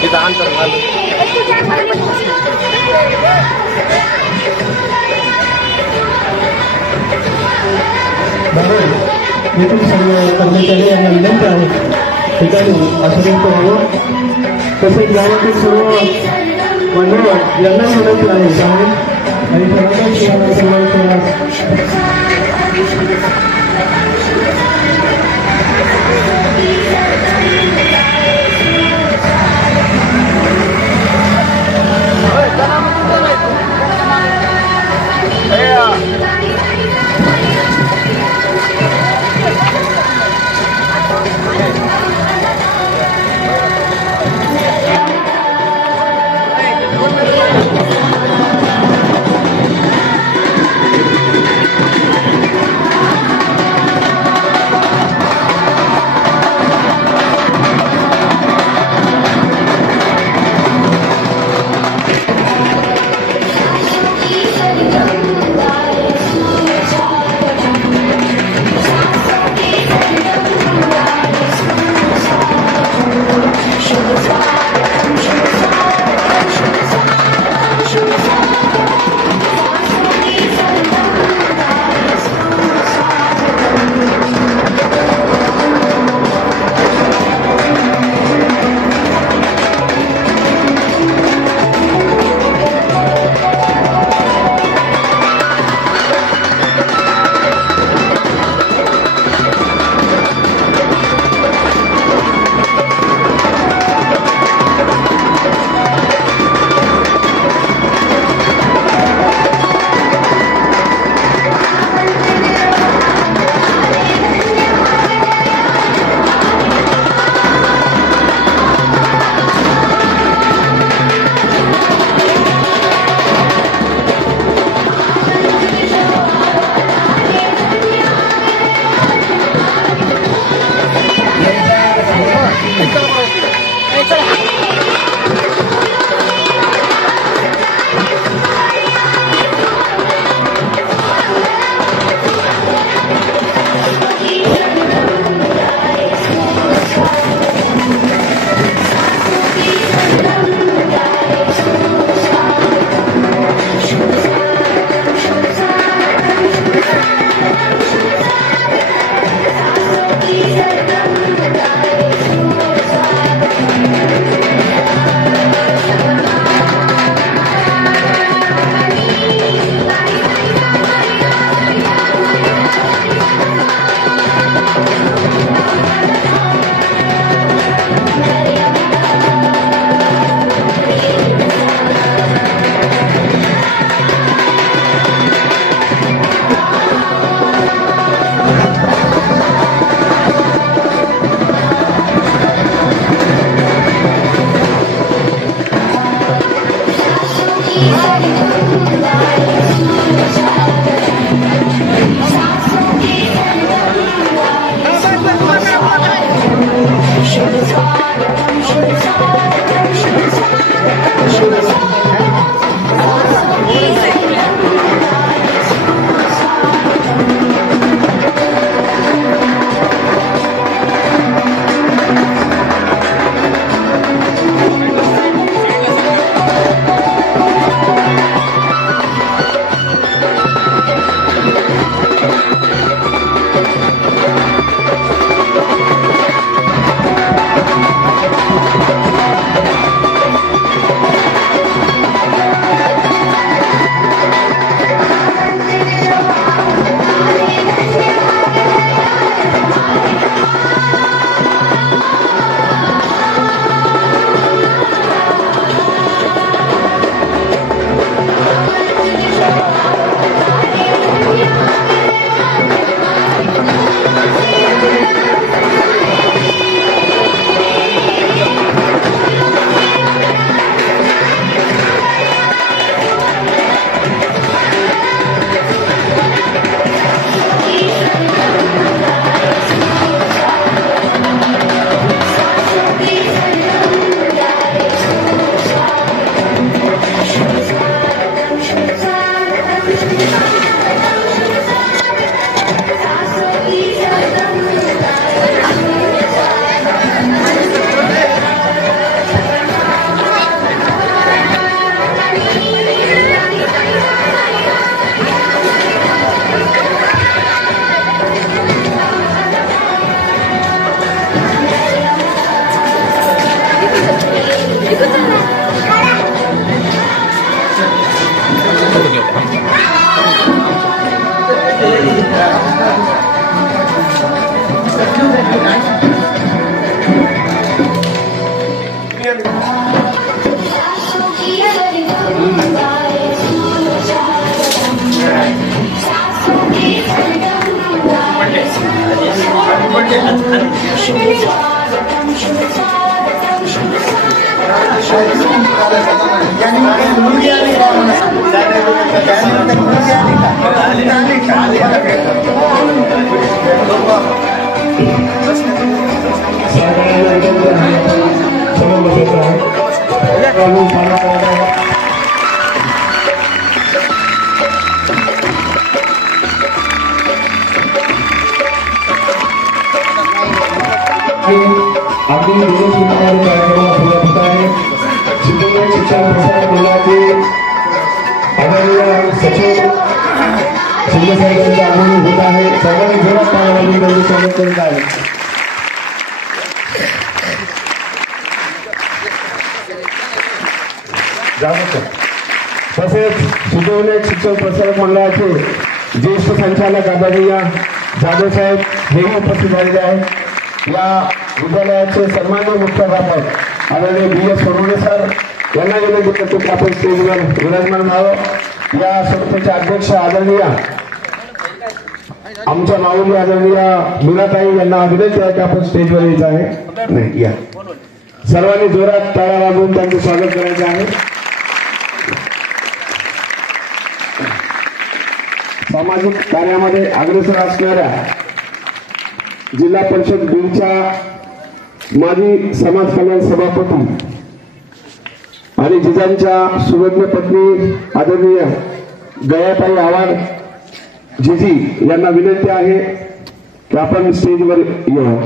kita antar lalu. Baru itu sama कर्मचारी yang menempel kita asuhin ko kasi gawa ko semua mana yang nak menempel sa amin ay talagang siya अगदी विशेष कार्यक्रमाला सुरुवात होत आहे. सिद्धोदय शिक्षण प्रसारक मंडळाचे आदरणीय सचिव शिंदे साहेबांचे आगमन होत आहे. सर्वांनी जोरात टाळ्या वाजवून त्यांचे स्वागत करीत आहे. तसेच सिद्धोदय शिक्षण प्रसारक मंडळाचे ज्येष्ठ संचालक आदरणीय जाधव साहेब हेही उपस्थित झालेले आहेत. या विद्यालयाचे सन्माननीय मुख्याध्यापक आदरणीय बी एस सोनवणे सर यांना विनंती करतो की आपण स्टेजवर विराजमान व्हावं. या संस्थेचे अध्यक्ष आदरणीय आमच्या माऊली आदरणीय मीनाताई यांना विनंती आहे की आपण स्टेजवर यायचं आहे. नाही या सर्वांनी जोरात टाळ्या वाजवून त्यांचे स्वागत करायचे आहे. सामाजिक कार्यामध्ये अग्रेसर असणाऱ्या जिल्हा परिषद बीडच्या माजी समाज कल्याण सभापती आणि जिजांच्या सुवर्ण पत्नी आदरणीय गयाताई आव्हाड जिजी यांना विनंती आहे की आपण स्टेजवर येऊ.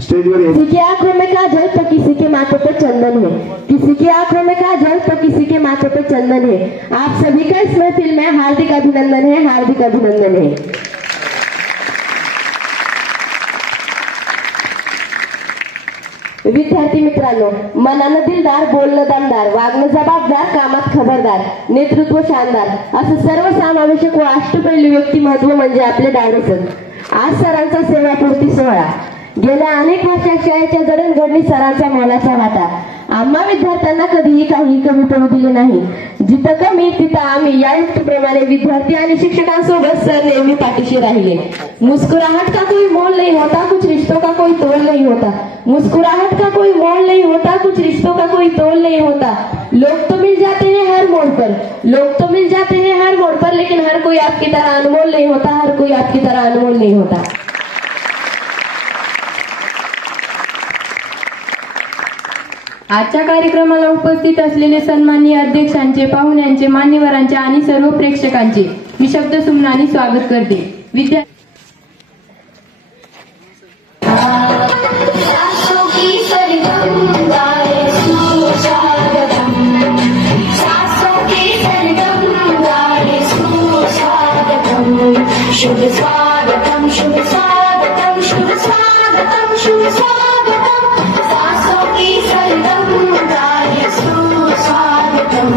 स्टेजवर किसी की आंखों में काजल तो किसी के माथों पे चंदन है, किसी की आंखों में काजल तो किसी के माथों पे चंदन है. आप सभी का इस महफिल में हार्दिक अभिनंदन है, हार्दिक अभिनंदन है. विद्यार्थी मित्रांनो, मनानं दिलदार, बोलणं दमदार, वागणं जबाबदार, कामात खबरदार, नेतृत्व शानदार असं सर्वसमावेशक व अष्टपैलू व्यक्तिमत्व म्हणजे आपले डायरे सर. आज सरांचा सेवापूर्ती सोहळा. गेल्या अनेक वर्षात शाळेच्या जडणघडणी सरांचा मोलाचा वाटा. आम्हा विद्यार्थ्यांना कधीही काही कमी पडू दिले नाही. जिथं कमी तिथं आम्ही या युक्तीप्रमाणे विद्यार्थी आणि शिक्षकांसोबत सर नेहमी पाठीशी राहिले. मुस्कुराहट का कोई मोल नहीं होता, कुछ रिश्तों का कोई तोल नहीं होता. मुस्कुराहट का कोई मोल नहीं होता, कुछ रिश्तों का कोई तोल नहीं होता. लोग तो मिल जाते हैं हर मोड़ पर, लोग तो मिल जाते हैं हर मोड़ पर, लेकिन हर कोई आपकी तरह अनमोल नहीं होता, हर कोई आपकी तरह अनमोल नहीं होता. आजच्या कार्यक्रमाला उपस्थित असलेले सन्माननीय अध्यक्षांचे, पाहुण्यांचे, मान्यवरांचे आणि सर्व प्रेक्षकांचे मी शब्दसुमनाने स्वागत करते. शुभ स्वागतम, शुभ स्वागतम, शुभ स्वागतम, शुभ स्वागतम. सासों की सरगम गाए सुस्वागतम.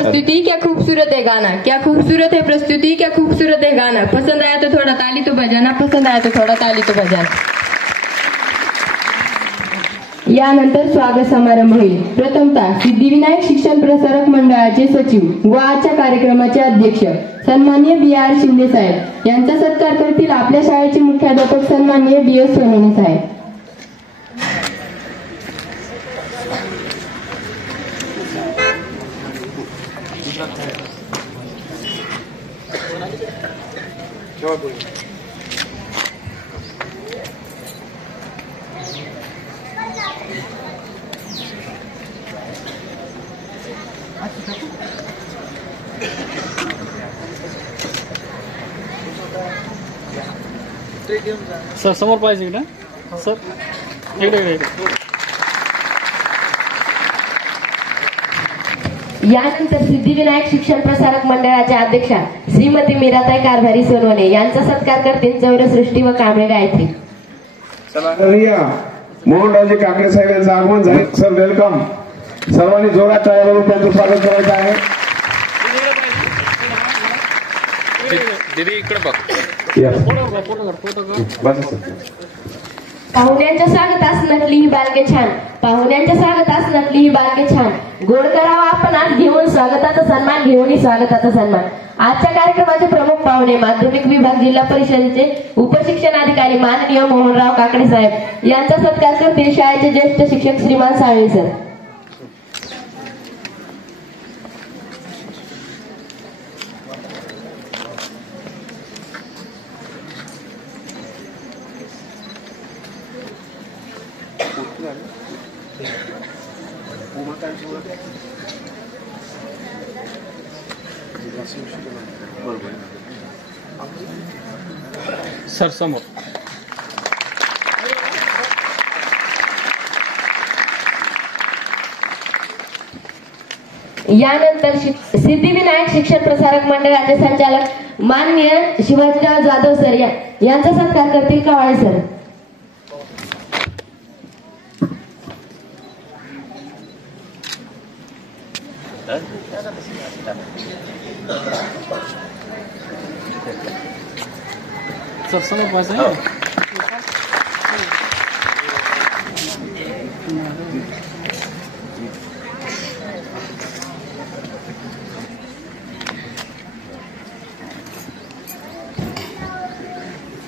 प्रस्तुति, क्या खूबसूरत है गाना, क्या खूबसूरत है प्रस्तुति, क्या खूबसूरत है गाना. पसंद आया तो थोड़ा ताली तो बजाना, पसंद आया तो थोड़ा ताली तो बजाना. यानंतर स्वागत समारंभ होईल. प्रथमतः सिद्धिविनायक शिक्षण प्रसारक मंडळाचे सचिव व आजच्या कार्यक्रमाचे अध्यक्ष सन्माननीय BR शिंदे साहेब यांचा सत्कार करतील आपल्या शाळेचे मुख्याध्यापक सन्माननीय BS सोनवणे साहेब. सर समोर पाहिजे इकडे सर इकडे. यानंतर सिद्धिविनायक शिक्षण प्रसारक मंडळाच्या अध्यक्षा श्रीमती मीराताई कारभारी सोनवणे यांचा सत्कार करतील चौरसृष्टी व कांबळे गायत्री. मोहनरावजी काकडे साहेब यांचं आगमन झाले. Sir welcome. सर्वांनी जोरात टाळ्या वाजवून त्यांचं स्वागत करायचं आहे. दीदी इकडे बघ. पाहुण्यांच्या स्वागतास नटली ही बालके छान, पाहुण्यांच्या स्वागतास नटली ही बालके छान. गोड करावा आपण आज घेऊन स्वागताचा सन्मान, घेऊन स्वागताचा सन्मान. आजच्या कार्यक्रमाचे प्रमुख पाहुणे माध्यमिक विभाग जिल्हा परिषदेचे उपशिक्षणाधिकारी माननीय मोहनराव काकडे साहेब यांचा सत्कार करतील शाळेचे ज्येष्ठ शिक्षक श्रीमान साळवे सर. सर समोर. यानंतर सिद्धिविनायक शिक्षण प्रसारक मंडळाचे संचालक माननीय शिवाजीराव जाधव सर यांचा सत्कार करतील कावळे सर. सर समोर पाहिजे.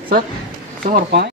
सर समोर पाय.